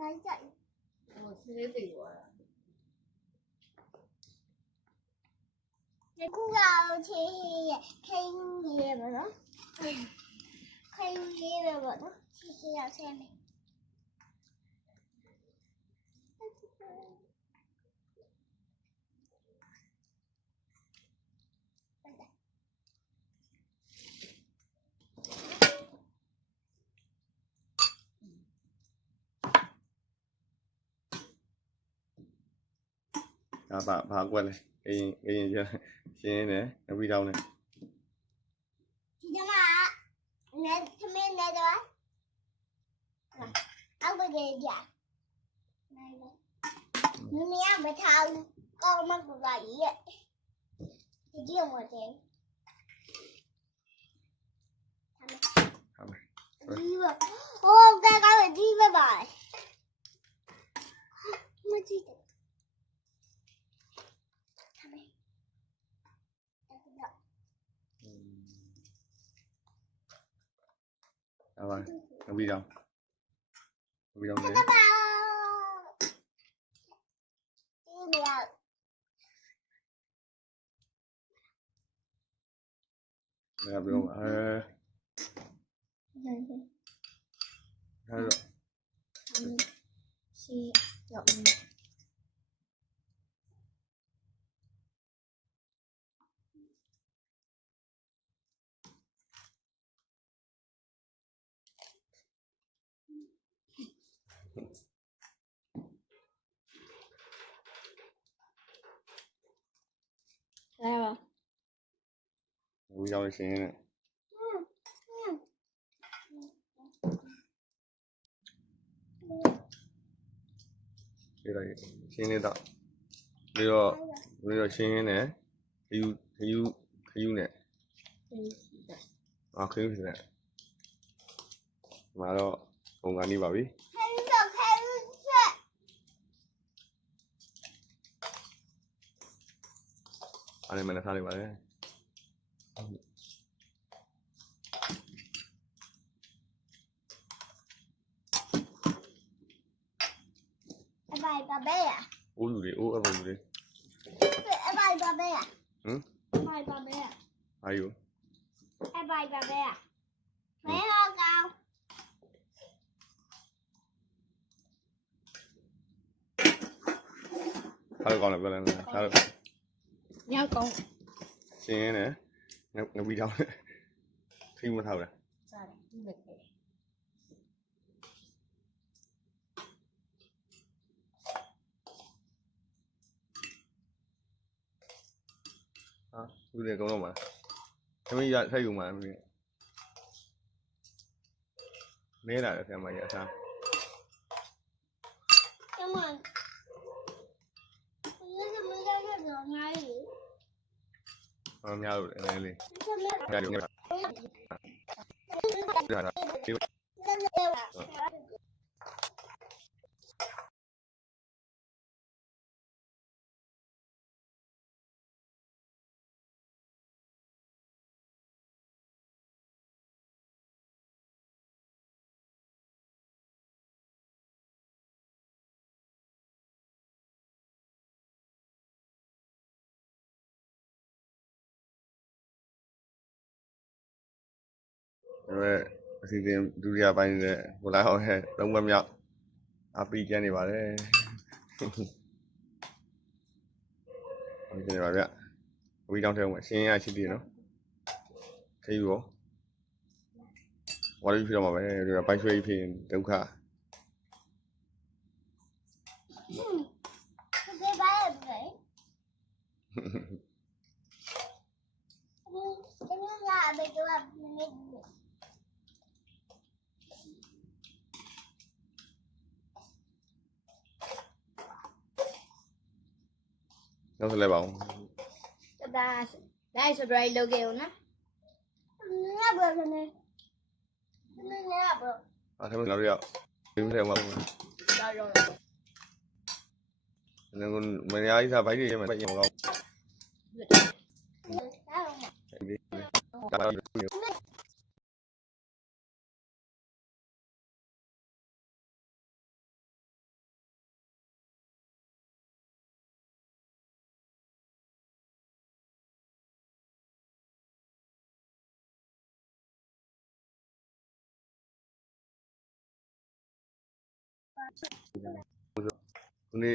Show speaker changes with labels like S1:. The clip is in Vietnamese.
S1: နိုင်ကြိုက်ဟိုစနေပြီွာဒီကူကချေရဲ့ခိန်းကြီးရဲ့ဗောနော်ခိန်းကြီးရဲ့ဗောနော်ချေချေရောက်ဆဲမယ် ဒါဘာဘာကွက်လဲ။ကရင်ကရင်ကျရှင်းနေအပြီးတောင်းနေ
S2: Chị cho mà. Nè, thơm lên đây rồi. Ăn bây giờ dạ. Này đây. Nó mi ăn bữa thao. Con mắc một vài ý vậy. Thì chưa một tiếng. ။ဟုတ်မယ် Đi vào. Ô, cái cái phải đi với bài. Mà đi được. Thằng
S1: à, rồi không đi đâu không đi đâu đấy Mày làm được ạ? Hơi... Hơi... Hơi... Hơi... Hơi... Hơi... အပြီးတောင်းရှင်းနေဒီလိုက်ရှင်းနေတော့ပြီးတော့ပြီးတော့ရှင်းနေခယူခယူခယူနဲ့အာခယူနဲ့မှာတော့ပုံကနေပါပြီ
S2: Khen được khen được.
S1: အားလည်းမနဲ့ထားလိုက်ပါလေ Vai, babé. Uluri, u uluri. Vai, babé. Hum?
S2: Vai, babé. Aí, ó. É vai, babé. Vem logo.
S1: Hai con này bên này nè. Hai con. Nhau con. Xin nè nó nó bị video khi mà thầu này
S3: rồi du lịch này
S1: à, du lịch cũng đâu mà? Thế bây giờ thấy dùng mà. Nghĩa là thế mà giờ sao? ဟောများလို့နည်းနည်းလေး
S2: ဒါရုံနဲ့ဒါဒါ
S1: Lên đều à? ဒါပေမဲ့အစီအစဉ်ဒုတိယပိုင်းနဲ့ဟိုလာအောင်ဟဲ့သုံးဘက်မြောက်အပီကျန်နေပါတယ်အပီကျန်နေပါဗျအပီတောင်းထဲမှာရှင်းရရှိသေးနော်ခေယူရောဝါရီဖြစ်တော့မှာပဲဒီကဘိုက်ရွှေကြီးဖြစ်ရင်ဒုက္ခ
S2: Cái bé em vậy. Cái nước là bây giờ là mình နော
S1: နောက်ဆက်လိုက်ပါဦး
S3: ဒါဒါဆိုဒရိုက်လုပ်ခဲ့ဦးနော်
S2: ငါဘာလဲငါဘာ
S1: အဲ့ဒါလည်းရောက်ဒီမဲ့မှာဒါရောငါကမင်းအားကြီးစားဘိုက်တွေရေးမယ်ဘိုက်ရေမကောင်းဒါရောဒါရော উনি